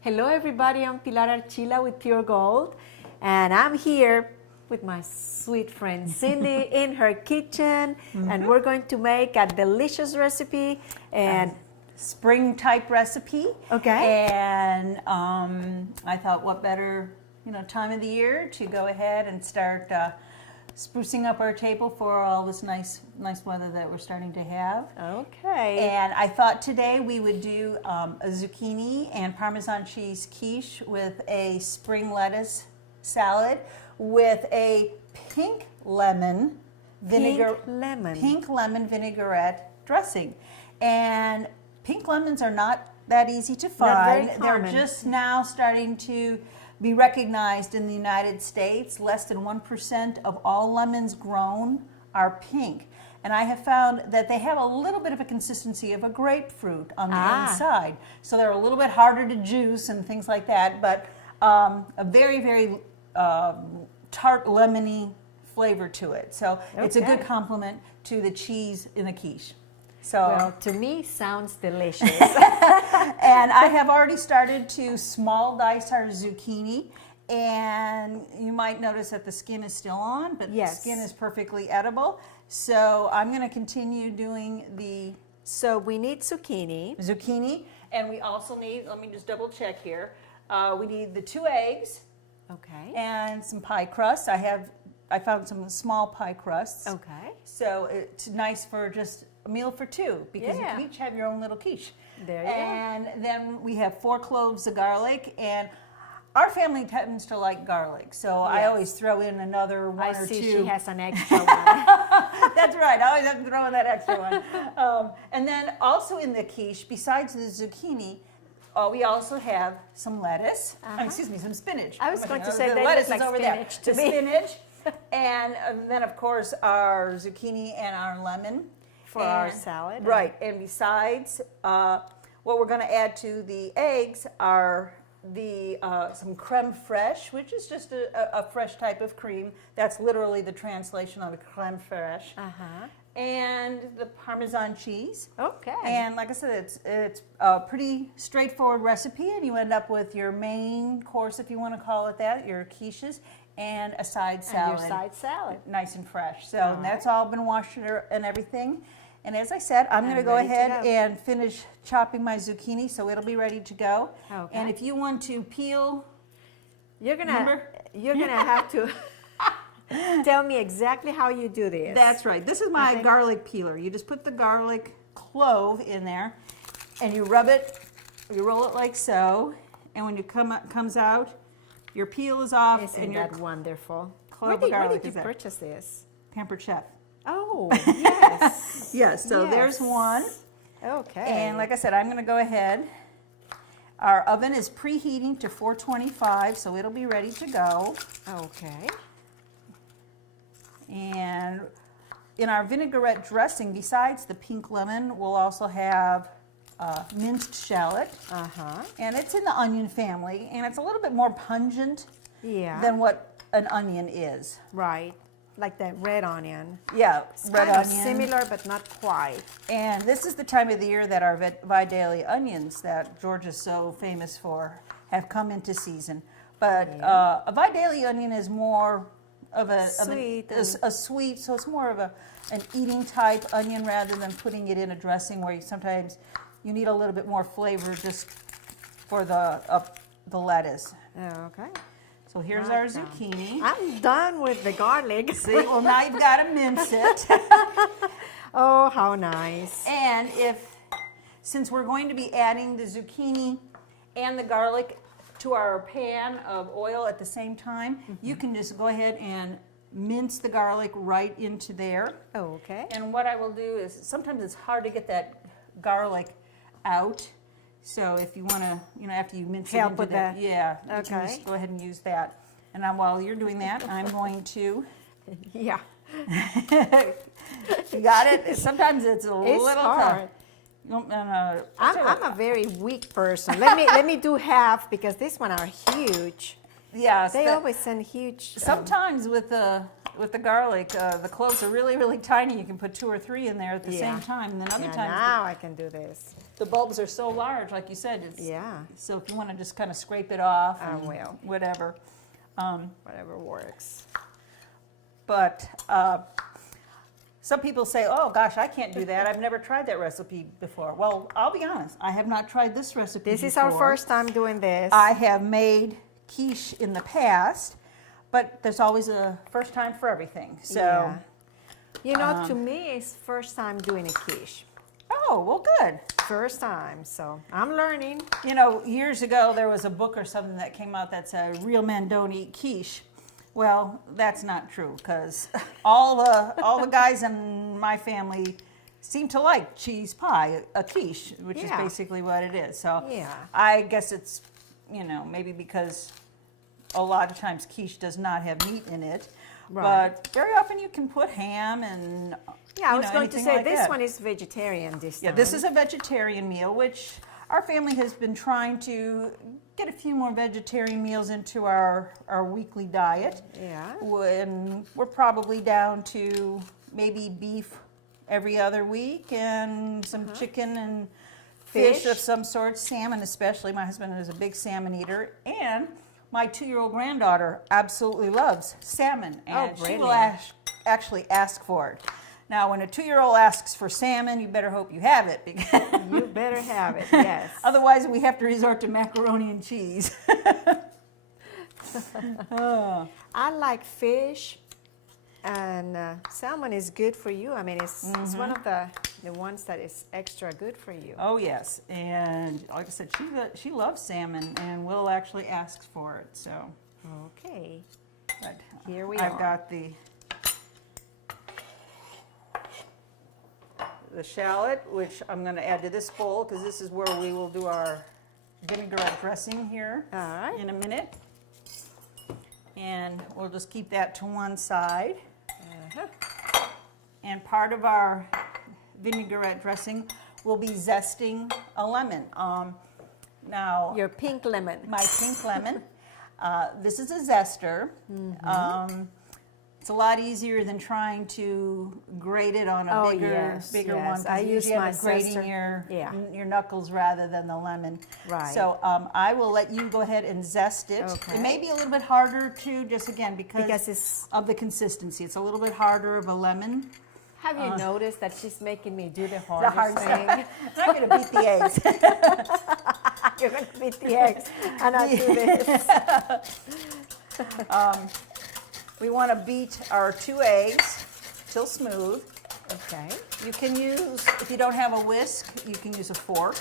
Hello everybody, I'm Pilar Archila with Pure Gold, and I'm here with my sweet friend Cindy in her kitchen, and we're going to make a delicious recipe and spring type recipe. Okay. And I thought what better time of the year to go ahead and start sprucing up our table for all this nice weather that we're starting to have. Okay. And I thought today we would do a zucchini and Parmesan cheese quiche with a spring lettuce salad with a pink lemon vinaigrette dressing. And pink lemons are not that easy to find. They're just now starting to be recognized in the United States. Less than 1% of all lemons grown are pink. And I have found that they have a little bit of a consistency of a grapefruit on the inside. So they're a little bit harder to juice and things like that, but a very, very tart, lemony flavor to it. So it's a good complement to the cheese in the quiche. So, well, to me, sounds delicious. And I have already started to small dice our zucchini. And you might notice that the skin is still on, but the skin is perfectly edible. So I'm going to continue doing the... So we need zucchini. And we also need, let me just double check here, we need the 2 eggs. Okay. And some pie crust. I found some small pie crusts. Okay. So it's nice for just a meal for 2 because you can each have your own little quiche. There you go. And then we have 4 cloves of garlic, and our family tends to like garlic, so I always throw in another one or 2. I see she has an extra one. That's right. I always have to throw in that extra one. And then also in the quiche, besides the zucchini, we also have some lettuce. Excuse me, some spinach. I was going to say the that lettuce like is over spinach there. to me. Spinach, and then of course our zucchini and our lemon For our salad. Right. And besides, what we're going to add to the eggs are some creme fraiche, which is just a fresh type of cream. That's literally the translation of a creme fraiche. And the Parmesan cheese. Okay. And like I said, it's a pretty straightforward recipe, and you end up with your main course, if you want to call it that, your quiches, and a side salad. And your side salad. Nice and fresh. So that's all been washed and everything. And as I said, I'm going to go ahead and finish chopping my zucchini, so it'll be ready to go. Okay. And if you want to peel, you're gonna have to tell me exactly how you do this. That's right. This is my garlic peeler. You just put the garlic clove in there, and you rub it. You roll it like so, and when it comes out, your peel is off. Isn't that wonderful? Where did you purchase this? Pampered Chef. Oh, yes. Yes, so there's one. Okay. And like I said, I'm going to go ahead. Our oven is preheating to 425, so it'll be ready to go. Okay. And in our vinaigrette dressing, besides the pink lemon, we'll also have minced shallot. And it's in the onion family, and it's a little bit more pungent than what an onion is. Right. Like that red onion. Yeah, it's red kind onion. of similar, but not quite. And this is the time of the year that our Vidalia onions that George is so famous for have come into season. But a Vidalia onion is more of a sweet, so it's more of an eating type onion rather than putting it in a dressing where sometimes you need a little bit more flavor just for the lettuce. Okay. So here's our zucchini. I'm done with the garlic. See, well now you've got to mince it. Oh, how nice. And since we're going to be adding the zucchini and the garlic to our pan of oil at the same time, you can just go ahead and mince the garlic right into there. Okay. And what I will do is, sometimes it's hard to get that garlic out. So if you want to, after you mince it into that, you can just go ahead and use that. And while you're doing that, I'm going to... Yeah. You got it? Sometimes it's a little hard. Tough. I'm a very weak person. Let me do half because this one are huge. Yes, They always send huge. Sometimes with the garlic, the cloves are really, really tiny. You can put 2 or 3 in there at the same time. And then other times now I can do this. the bulbs are so large, like you said. So if you want to just kind of scrape it off, I will. Whatever. Whatever works. But some people say, "Oh gosh, I can't do that. I've never tried that recipe before." Well, I'll be honest. I have not tried this recipe before. This is our first time doing this. I have made quiche in the past, but there's always a first time for everything. So, you know, to me, it's first time doing a quiche. Oh, well, good. First time, so I'm learning. You know, years ago there was a book or something that came out that said "Real men don't eat quiche." Well, that's not true, because all the guys in my family seem to like cheese pie, a quiche, which is basically what it is. So I guess it's, you know, maybe because a lot of times quiche does not have meat in it, but very often you can put ham and I was going to say like this that. one is vegetarian this time. Yeah, this is a vegetarian meal, which our family has been trying to get a few more vegetarian meals into our weekly diet. Yeah. And we're probably down to maybe beef every other week and some chicken and fish of some sort, salmon especially. My husband is a big salmon eater. And my 2-year-old granddaughter absolutely loves salmon. And she will actually ask for it. Now, when a 2-year-old asks for salmon, you better hope you have it. Because you better have it, yes. Otherwise, we have to resort to macaroni and cheese. I like fish, and salmon is good for you. I mean, it's one of the ones that is extra good for you. Oh, yes. And like I said, she loves salmon and will actually ask for it. So, okay. But here we I've are. got the shallot, which I'm going to add to this bowl because this is where we will do our vinaigrette dressing here in a minute. And we'll just keep that to one side. And part of our vinaigrette dressing will be zesting a lemon. Now, your pink lemon. My pink lemon. This is a zester. It's a lot easier than trying to grate it on a bigger one. I use my grating your knuckles rather than the lemon. Right. So I will let you go ahead and zest it. Okay. It may be a little bit harder too, just again because it's of the consistency. It's a little bit harder of a lemon. Have you noticed that she's making me do the hardest thing? I'm going to beat the eggs. You're going to beat the eggs, and I do this. We want to beat our 2 eggs till smooth. Okay. You can use, if you don't have a whisk, you can use a fork.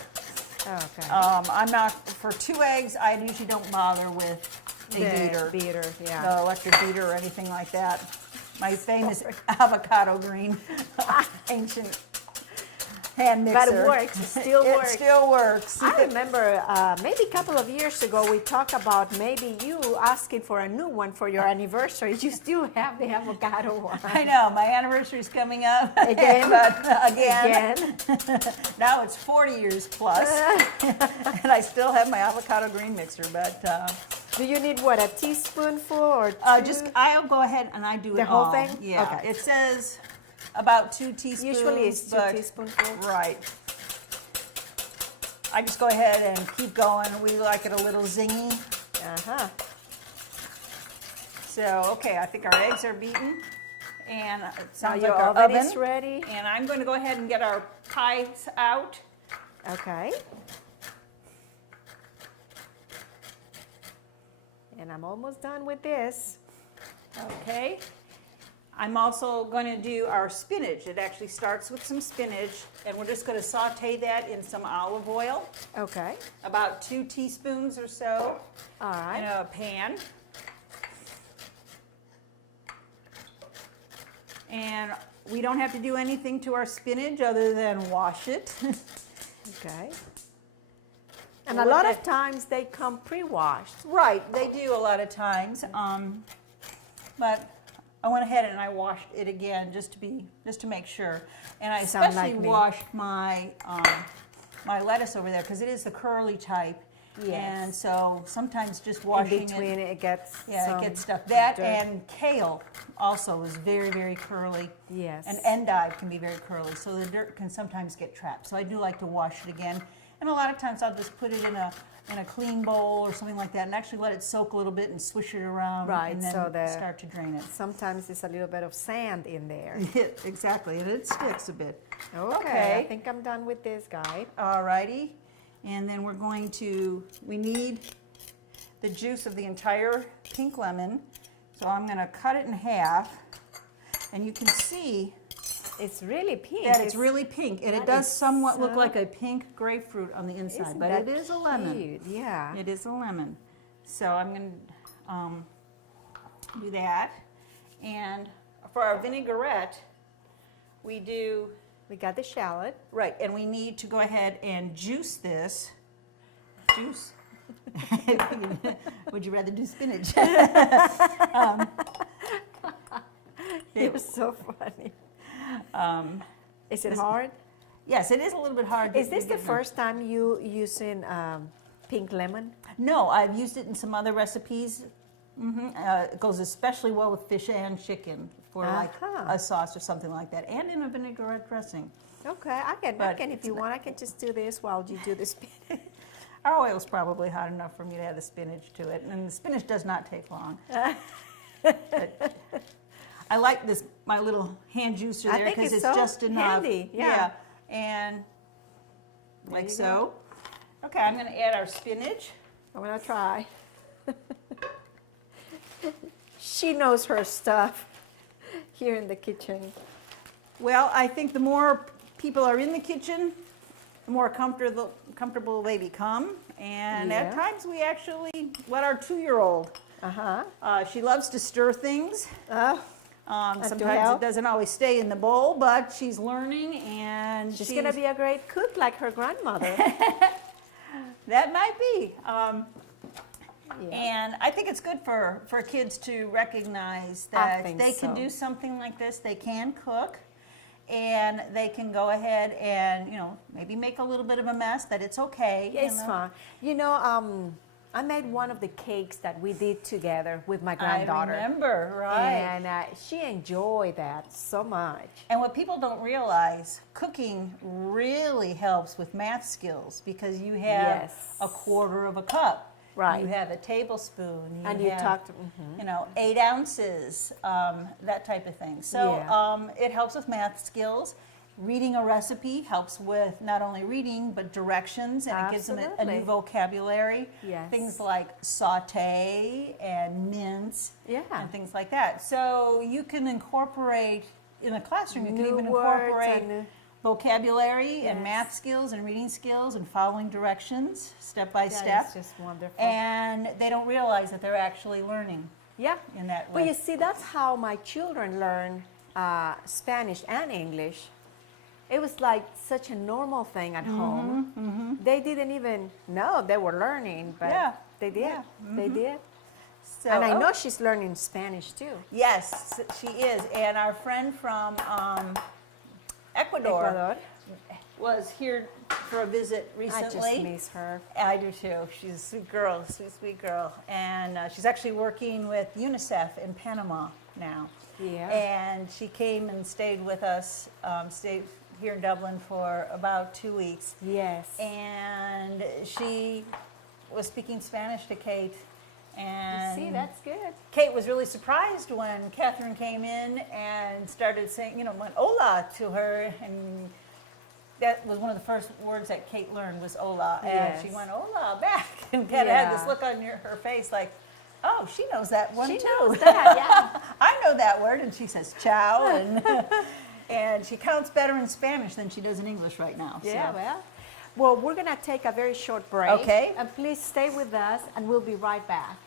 Okay. I'm not, for 2 eggs, I usually don't bother with a beater. The electric beater or anything like that. My famous avocado green, ancient hand mixer. But it works. It still works. It still works. I remember maybe a couple of years ago we talked about maybe you asking for a new one for your anniversary. You still have the avocado one. I know, my anniversary's coming up. Again? Again. Now it's 40 years plus, and I still have my avocado green mixer, but... do you need what, a teaspoonful or two? I'll go ahead and I do the it whole all. thing? Yeah. Okay. It says about 2 teaspoons. Usually it's 2 teaspoonfuls. Right. I just go ahead and keep going. We like it a little zingy. So, okay, I think our eggs are beaten. And it sounds like our oven is ready. And I'm going to go ahead and get our pies out. Okay. And I'm almost done with this. Okay. I'm also going to do our spinach. It actually starts with some spinach, and we're just going to saute that in some olive oil. Okay. About 2 teaspoons or so. All right. In a pan. And we don't have to do anything to our spinach other than wash it. Okay. And a lot of times they come pre-washed. Right, they do a lot of times. But I went ahead and I washed it again just to make sure. And I especially washed my my lettuce over there because it is the curly type. Yes. And so sometimes just washing in between it gets it gets stuck. That dirt. and kale also is very, very curly. Yes. And endive can be very curly, so the dirt can sometimes get trapped. So I do like to wash it again. And a lot of times I'll just put it in a clean bowl or something like that and actually let it soak a little bit and swish it around and then start to drain it. Sometimes there's a little bit of sand in there. Exactly, and it sticks a bit. Okay, I think I'm done with this guy. All righty. And then we need the juice of the entire pink lemon. So I'm going to cut it in half. And you can see it's really pink. that it's really pink. And it does somewhat look like a pink grapefruit on the inside. But it is a lemon. Cute? Yeah. It is a lemon. So I'm going to do that. And for our vinaigrette, we got the shallot. Right, and we need to go ahead and juice this. Juice? Would you rather do spinach? You're so funny. Is it hard? Yes, it is a little bit hard. Is this the first time you using pink lemon? No, I've used it in some other recipes. It goes especially well with fish and chicken for like a sauce or something like that, and in a vinaigrette dressing. Okay, I can if you want, I can just do this while you do the spinach. Our oil's probably hot enough for me to add the spinach to it, and the spinach does not take long. I like my little hand juicer there because it's just enough. Handy. Yeah, and like so. Okay, I'm going to add our spinach. I'm going to try. She knows her stuff here in the kitchen. Well, I think the more people are in the kitchen, the more comfortable they become. And at times we actually let our 2-year-old. She loves to stir things. Sometimes it doesn't always stay in the bowl, but she's learning, and she's going to be a great cook like her grandmother. That might be. And I think it's good for kids to recognize that they can do something like this. They can cook, and they can go ahead and, maybe make a little bit of a mess, that it's okay. Yeah, it's fine. I made one of the cakes that we did together with my granddaughter. I remember, right. And she enjoyed that so much. And what people don't realize, cooking really helps with math skills, because you have a quarter of a cup. Right. You have a tablespoon. You talked, 8 ounces, that type of thing. So it helps with math skills. Reading a recipe helps with not only reading, but directions, and it gives them a new vocabulary. Yes. Things like saute and mince and things like that. So you can incorporate, in a classroom, you can even incorporate vocabulary and math skills and reading skills and following directions step by step. That's just wonderful. And they don't realize that they're actually learning in that way. Well, you see, that's how my children learn Spanish and English. It was like such a normal thing at home. They didn't even know they were learning, but they did. They did. So, and I know she's learning Spanish too. Yes, she is. And our friend from Ecuador was here for a visit recently. I just miss her. I do too. She's a sweet girl, sweet girl. And she's actually working with UNICEF in Panama now. Yeah. And she came and stayed with us, stayed here in Dublin for about 2 weeks. Yes. And she was speaking Spanish to Kate. And see, that's good. Kate was really surprised when Catherine came in and started saying, went hola to her, and that was one of the first words that Kate learned was hola. And she went hola back, and Kat had this look on her face like, oh, she knows that one too. She knows that, yeah. I know that word, and she says ciao, and and she counts better in Spanish than she does in English right now. Yeah, well, we're going to take a very short break. Okay. And please stay with us, and we'll be right back.